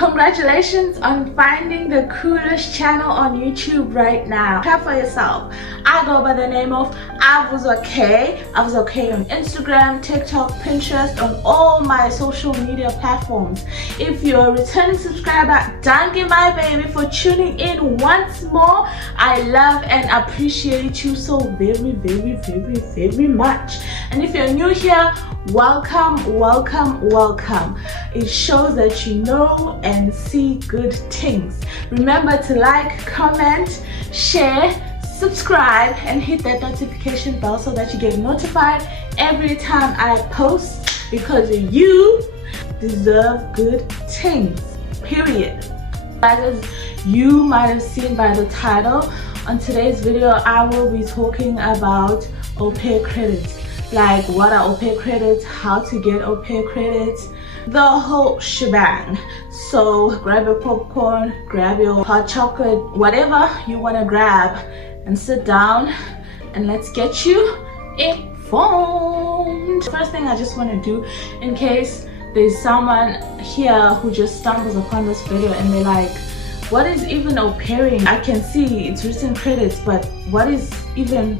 Congratulations on finding the coolest channel on YouTube right now. Clap for yourself. I go by the name of Avuzwa on Instagram, TikTok, Pinterest, on all my social media platforms. If you're a returning subscriber, thank you my baby for tuning in once more. I love and appreciate you so very much. And if you're new here, welcome. It shows that you know and see good things. Remember to like, comment, share, subscribe, and hit that notification bell so that you get notified every time I post, because you deserve good things, period. As you might have seen by the title, on today's video I will be talking about au pair credits. Like, what are au pair credits, how to get au pair credits, the whole shebang. So grab your popcorn, grab your hot chocolate, whatever you want to grab, and sit down and let's get you informed. First thing I just want to do, in case there's someone here who just stumbles upon this video and they're like, what is even au pairing? I can see it's written credits, but what is even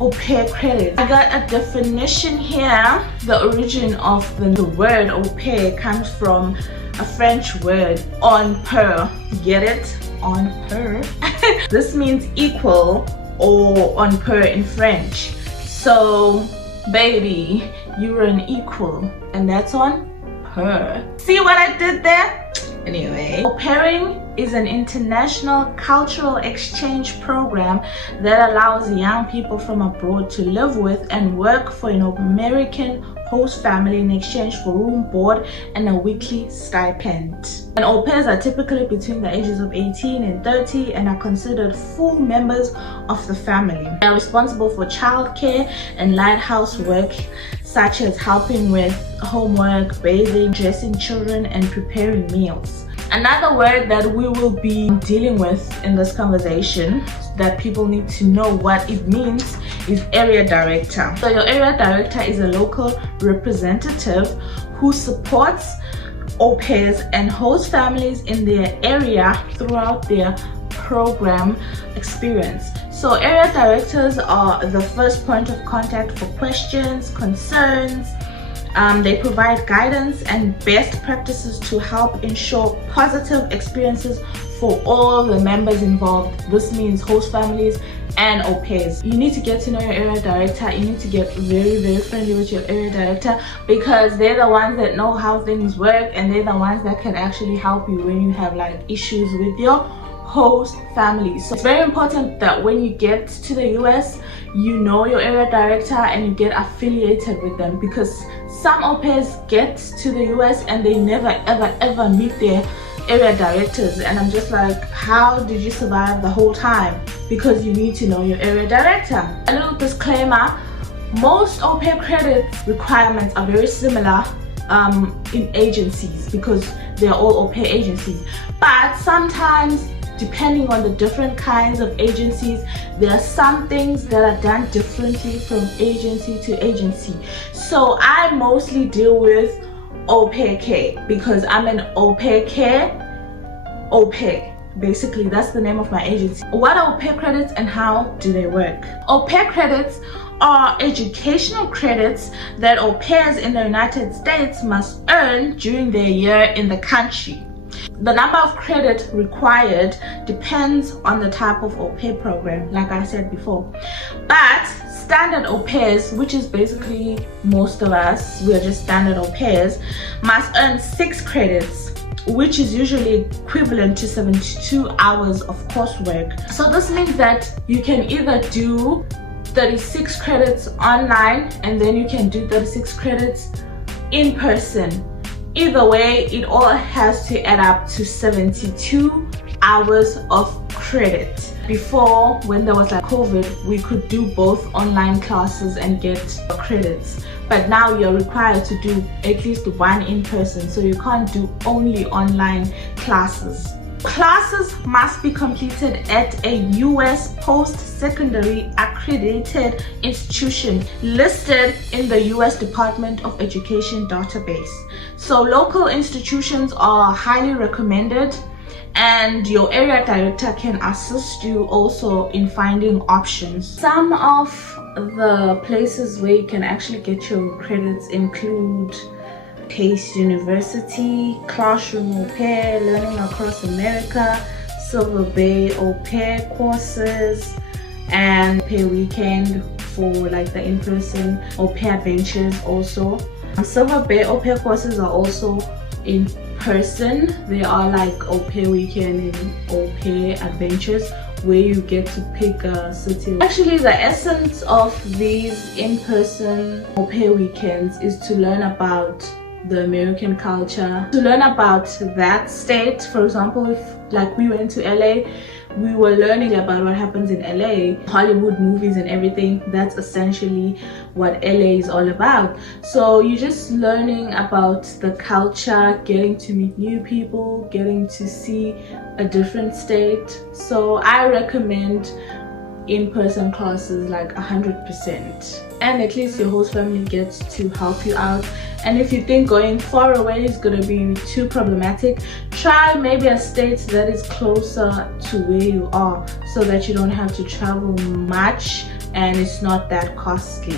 au pair credit? I got a definition here. The origin of the word au pair comes from a French word, en pair. Get it? En pair. This means equal, or en pair in French. So baby, you're an equal, and that's on pair. See what I did there? Anyway, au pairing is an international cultural exchange program that allows young people from abroad to live with and work for an American host family in exchange for room, board, and a weekly stipend. And au pairs are typically between the ages of 18 and 30 and are considered full members of the family. They are responsible for childcare and light housework, such as helping with homework, bathing, dressing children, and preparing meals. Another word that we will be dealing with in this conversation that people need to know what it means is area director. So your area director is a local representative who supports au pairs and host families in their area throughout their program experience. So area directors are the first point of contact for questions, concerns. They provide guidance and best practices to help ensure positive experiences for all the members involved. This means host families and au pairs. You need to get to know your area director. You need to get very friendly with your area director, because they're the ones that know how things work, and they're the ones that can actually help you when you have like issues with your host family. So it's very important that when you get to the US, you know your area director and you get affiliated with them, because some au pairs get to the US and they never ever meet their area directors, and I'm just like, how did you survive the whole time? Because you need to know your area director. A little disclaimer, most au pair credits requirements are very similar in agencies, because they're all au pair agencies, but sometimes depending on the different kinds of agencies, there are some things that are done differently from agency to agency. So I mostly deal with AupairCare because I'm an AupairCare au pair. Basically, that's the name of my agency. What are au pair credits and how do they work? Au pair credits are educational credits that au pairs in the United States must earn during their year in the country. The number of credit required depends on the type of au pair program, like I said before. But standard au pairs, which is basically most of us, we are just standard au pairs, must earn 6 credits, which is usually equivalent to 72 hours of coursework. So this means that you can either do 36 credits online, and then you can do 36 credits in person. Either way, it all has to add up to 72 hours of credit. Before, when there was like COVID, we could do both online classes and get credits, but now you're required to do at least one in person, so you can't do only online classes. Classes must be completed at a US post-secondary accredited institution listed in the US Department of Education database. So local institutions are highly recommended, and your area director can assist you also in finding options. Some of the places where you can actually get your credits include Pace University, Classroom Au Pair, Learning Across America, Siverbay Aupair Courses, and Aupair Weekend for like the in-person Aupair Adventures also. Siverbay Aupair Courses are also in person. They are like Aupair Weekend and Aupair Adventures, where you get to pick a city. Actually, the essence of these in-person Aupair weekends is to learn about the American culture, to learn about that state. For example, if like we went to LA, we were learning about what happens in LA, Hollywood movies and everything. That's essentially what LA is all about. So you're just learning about the culture, getting to meet new people, getting to see a different state. So I recommend in-person classes like 100%, and at least your host family gets to help you out. And if you think going far away is going to be too problematic, try maybe a state that is closer to where you are, so that you don't have to travel much and it's not that costly.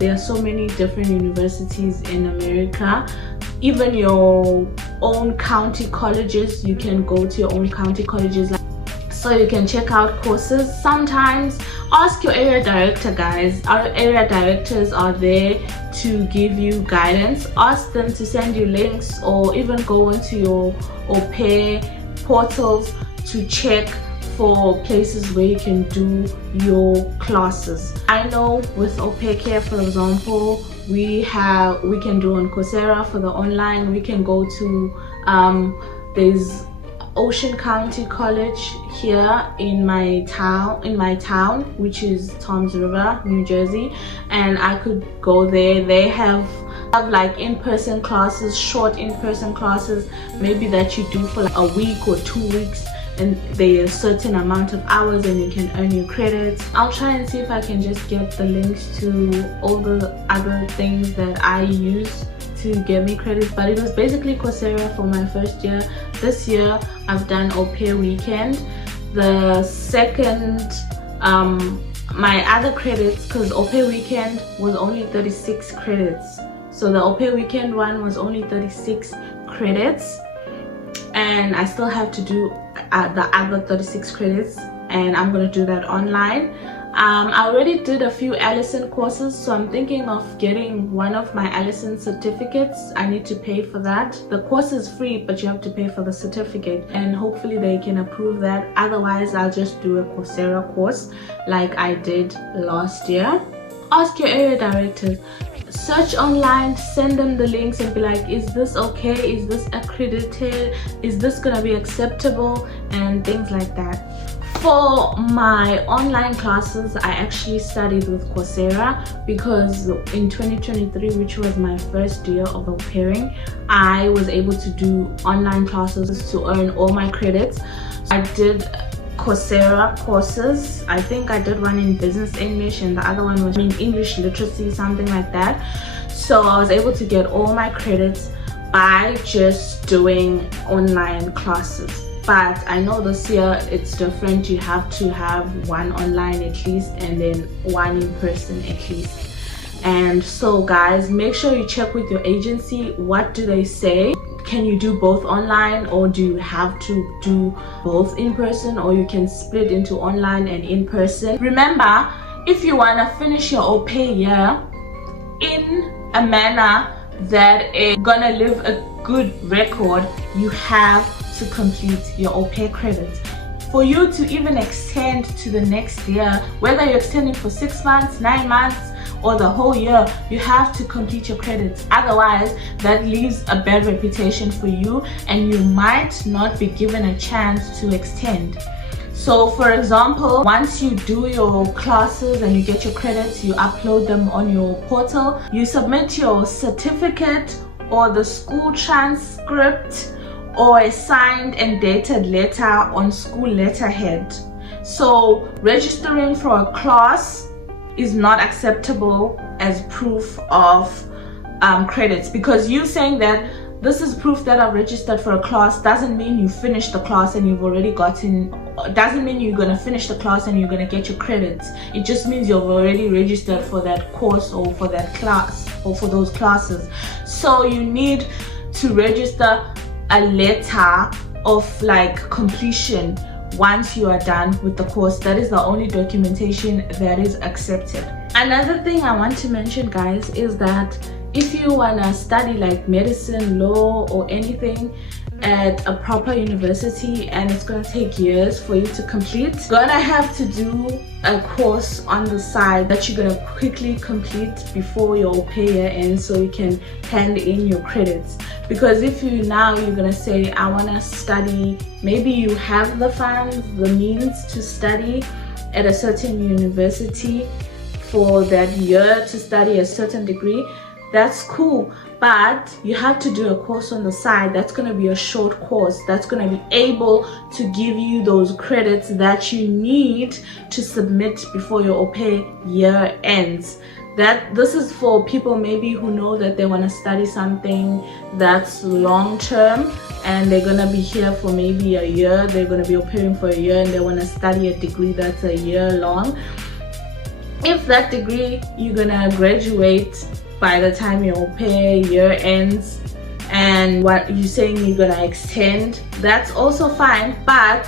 There are so many different universities in America. Even your own county colleges, you can go to your own county colleges, so you can check out courses. Sometimes ask your area director, guys. Our area directors are there to give you guidance. Ask them to send you links, or even go into your Aupair portals to check for places where you can do your classes. I know with AupairCare, for example, we can do on Coursera for the online. We can go to there's Ocean County College here in my town, which is Toms River, New Jersey, and I could go there. They have like in-person classes, short in-person classes, maybe that you do for like a week or 2 weeks, and there's a certain amount of hours and you can earn your credits. I'll try and see if I can just get the links to all the other things that I use to get me credits, but it was basically Coursera for my first year. This year I've done Aupair Weekend. The second my other credits, because Aupair Weekend was only 36 credits, so the Aupair Weekend one was only 36 credits, and I still have to do the other 36 credits, and I'm going to do that online. I already did a few Allison courses, so I'm thinking of getting one of my Allison certificates. I need to pay for that. The course is free, but you have to pay for the certificate, and hopefully they can approve that. Otherwise, I'll just do a Coursera course like I did last year. Ask your area directors. Search online, send them the links and be like, is this okay? Is this accredited? Is this gonna be acceptable? And things like that. For my online classes, I actually studied with Coursera because in 2023, which was my first year of au pairing, I was able to do online classes to earn all my credits. I did Coursera courses. I think I did one in business English and the other one was in English literacy, something like that. So I was able to get all my credits by just doing online classes. But I know this year it's different. You have to have one online at least, and then one in person at least. And so guys, make sure you check with your agency. What do they say? Can you do both online, or do you have to do both in person, or you can split into online and in person? Remember, if you want to finish your au pair year in a manner that is gonna leave a good record, you have to complete your au pair credits. For you to even extend to the next year, whether you're extending for 6 months, 9 months, or the whole year, you have to complete your credits. Otherwise, that leaves a bad reputation for you, and you might not be given a chance to extend. So for example, once you do your classes and you get your credits, you upload them on your portal, you submit your certificate or the school transcript or a signed and dated letter on school letterhead. So registering for a class is not acceptable as proof of credits, because you saying that this is proof that I've registered for a class doesn't mean you finished the class and you've already gotten, doesn't mean you're going to finish the class and you're going to get your credits. It just means you've already registered for that course or for that class or for those classes. So you need to register a letter of like completion once you are done with the course. That is the only documentation that is accepted. Another thing I want to mention, guys, is that if you want to study like medicine, law, or anything at a proper university and it's going to take years for you to complete, you're going to have to do a course on the side that you're going to quickly complete before your au pair year ends, so you can hand in your credits. Because if you're going to say, I want to study, maybe you have the funds, the means to study at a certain university for that year to study a certain degree, that's cool, but you have to do a course on the side that's going to be a short course that's going to be able to give you those credits that you need to submit before your au pair year ends. This is for people maybe who know that they want to study something that's long term and they're going to be here for maybe a year, they're going to be au pairing for a year, and they want to study a degree that's a year long. If that degree you're going to graduate by the time your au pair year ends and what you're saying you're gonna extend, that's also fine. But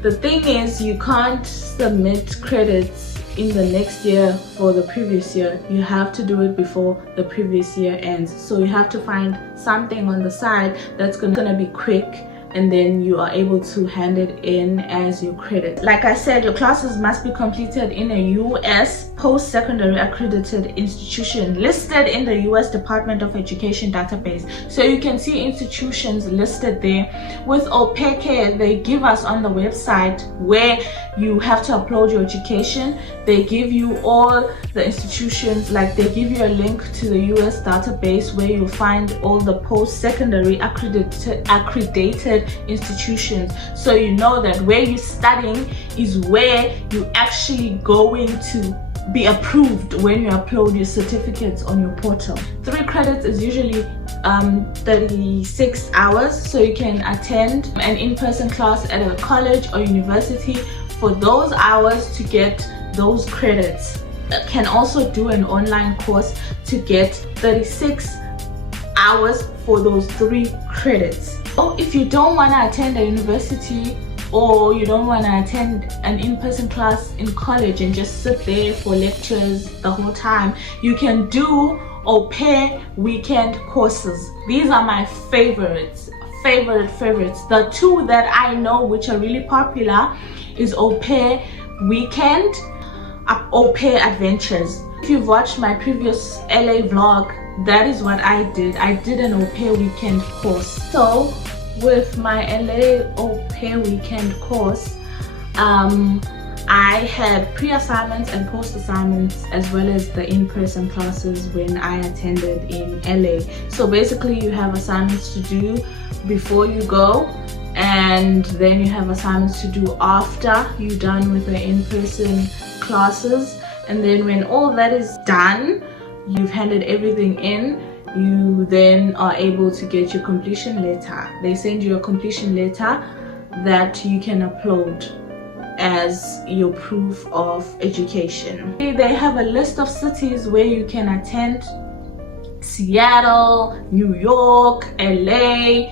the thing is, you can't submit credits in the next year for the previous year. You have to do it before the previous year ends. So you have to find something on the side that's gonna be quick, and then you are able to hand it in as your credit. Like I said, your classes must be completed in a US post-secondary accredited institution listed in the US Department of Education database. So you can see institutions listed there. With AupairCare, they give us on the website where you have to upload your education. They give you all the institutions, like they give you a link to the US database where you'll find all the post-secondary accredited institutions, so you know that where you're studying is where you're actually going to be approved when you upload your certificates on your portal. 3 credits is usually 36 hours, so you can attend an in-person class at a college or university for those hours to get those credits. Can also do an online course to get 36 hours for those 3 credits. Or if you don't want to attend a university, or you don't want to attend an in-person class in college and just sit there for lectures the whole time, you can do Aupair Weekend courses. These are my favorites. The 2 that I know which are really popular is Aupair Weekend, Aupair Adventures. If you've watched my previous LA vlog, that is what I did. I did an Aupair Weekend course. So with my LA Aupair Weekend course, I had pre-assignments and post-assignments as well as the in-person classes when I attended in LA. So basically you have assignments to do before you go, and then you have assignments to do after you're done with the in-person classes. And then when all that is done, you've handed everything in, you then are able to get your completion letter. They send you a completion letter that you can upload as your proof of education. They have a list of cities where you can attend: Seattle, New York, LA,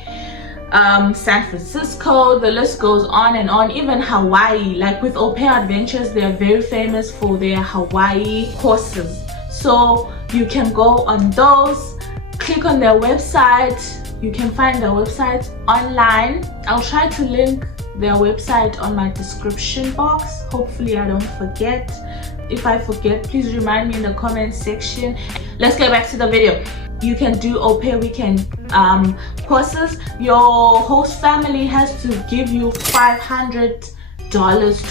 San Francisco, the list goes on and on. Even Hawaii, like with Aupair Adventures, they are very famous for their Hawaii courses. So you can go on those, click on their website. You can find their website online. I'll try to link their website on my description box. Hopefully I don't forget. If I forget, please remind me in the comment section. Let's get back to the video. You can do Aupair Weekend courses. Your host family has to give you $500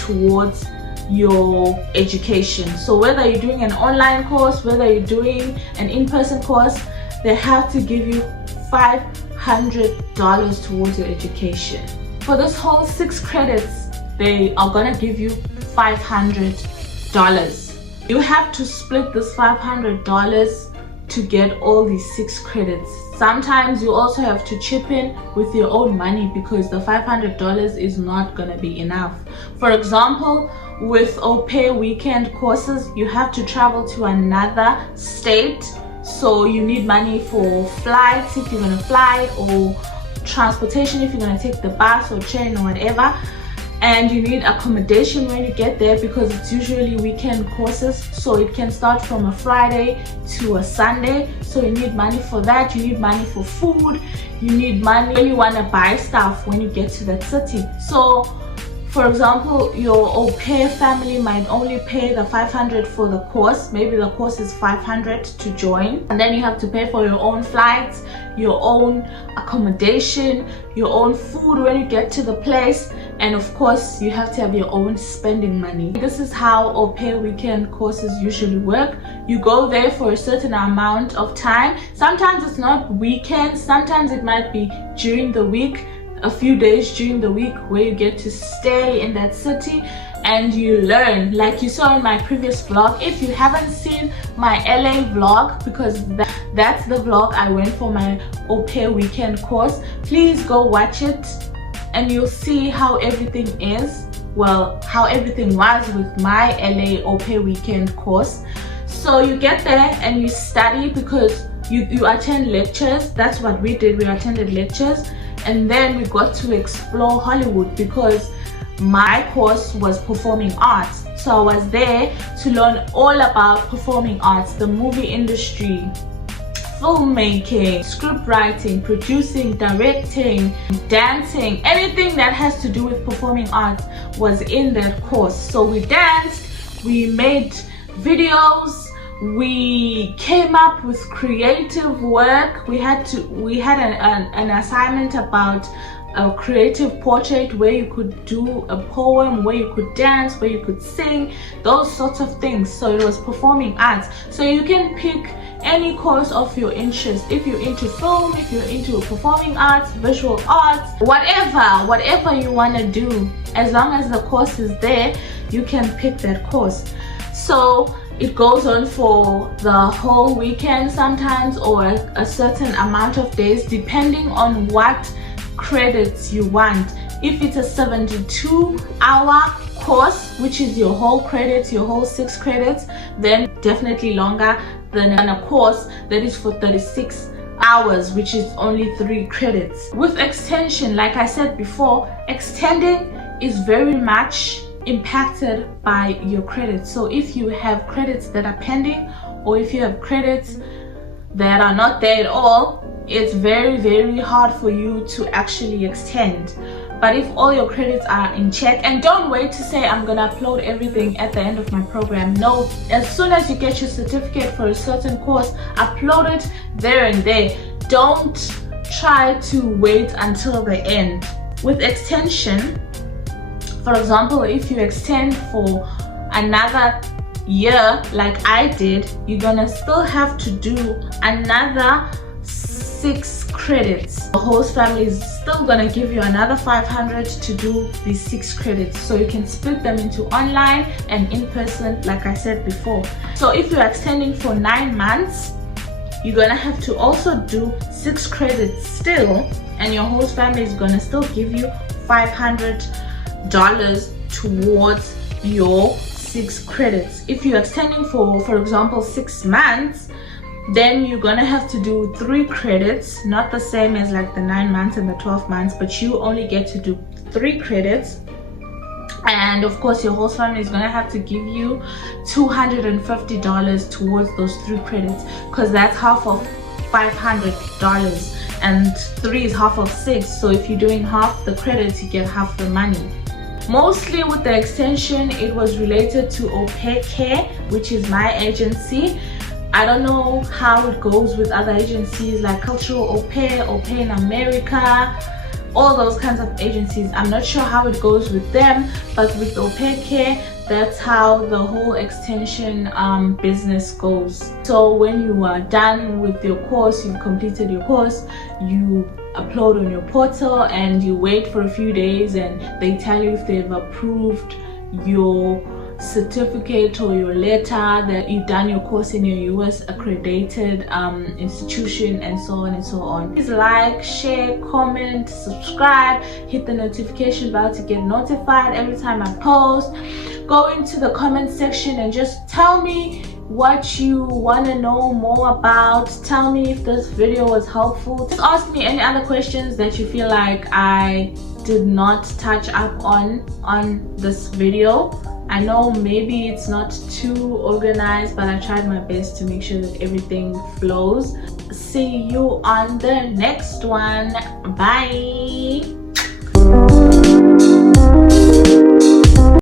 towards your education. So whether you're doing an online course, whether you're doing an in-person course, they have to give you $500 towards your education. For this whole 6 credits, they are gonna give you $500. You have to split this $500 to get all these 6 credits. Sometimes you also have to chip in with your own money because the $500 is not gonna be enough. For example, with Aupair Weekend courses, you have to travel to another state, so you need money for flights if you're gonna fly, or transportation if you're gonna take the bus or train or whatever. And you need accommodation when you get there because it's usually weekend courses, so it can start from a Friday to a Sunday. So you need money for that, you need money for food, you need money when you want to buy stuff when you get to that city. So for example, your au pair family might only pay the $500 for the course. Maybe the course is $500 to join, and then you have to pay for your own flights, your own accommodation, your own food when you get to the place, and of course you have to have your own spending money. This is how Aupair Weekend courses usually work. You go there for a certain amount of time. Sometimes it's not weekends, sometimes it might be during the week, a few days during the week where you get to stay in that city and you learn, like you saw in my previous vlog. If you haven't seen my LA vlog, because that's the vlog I went for my Aupair Weekend course, please go watch it and you'll see how everything is, well, how everything was with my LA Aupair Weekend course. So you get there and you study because you attend lectures. That's what we did, we attended lectures. And then we got to explore Hollywood because my course was performing arts. So I was there to learn all about performing arts, the movie industry, filmmaking, script writing, producing, directing, dancing, anything that has to do with performing arts was in that course. So we danced, we made videos, we came up with creative work. We had an assignment about a creative portrait where you could do a poem, where you could dance, where you could sing, those sorts of things. So it was performing arts. So you can pick any course of your interest. If you're into film, if you're into performing arts, visual arts, whatever you want to do, as long as the course is there, you can pick that course. So it goes on for the whole weekend sometimes, or a certain amount of days, depending on what credits you want. If it's a 72-hour course, which is your whole credits, your whole 6 credits, then definitely longer than a course that is for 36 hours, which is only 3 credits. With extension, like I said before, extending is very much impacted by your credits. So if you have credits that are pending, or if you have credits that are not there at all, it's very, very hard for you to actually extend. But if all your credits are in check, and don't wait to say I'm gonna upload everything at the end of my program. No, as soon as you get your certificate for a certain course, upload it there and there. Don't try to wait until the end. With extension, for example, if you extend for another year like I did, you're gonna still have to do another 6 credits. The host family is still gonna give you another $500 to do these 6 credits. So you can split them into online and in person, like I said before. So if you're extending for 9 months, you're gonna have to also do 6 credits still, and your host family is gonna still give you $500 towards your 6 credits. If you're extending for example 6 months, then you're gonna have to do 3 credits, not the same as like the 9 months and the 12 months, but you only get to do 3 credits. And of course your host family is gonna have to give you $250 towards those 3 credits, because that's half of $500 and 3 is half of 6. So if you're doing half the credits, you get half the money. Mostly with the extension, it was related to AupairCare, which is my agency. I don't know how it goes with other agencies like Cultural Au Pair, Au Pair in America, all those kinds of agencies. I'm not sure how it goes with them, but with AupairCare, That's how the whole extension business goes. So when you are done with your course, you've completed your course, you upload on your portal and you wait for a few days and they tell you if they've approved your certificate or your letter that you've done your course in your US accredited institution, and so on and so on. Please like, share, comment, subscribe, hit the notification bell to get notified every time I post. Go into the comment section and just tell me what you want to know more about. Tell me if this video was helpful. Just ask me any other questions that you feel like I did not touch up on this video. I know maybe it's not too organized, but I tried my best to make sure that everything flows. See you on the next one. Bye.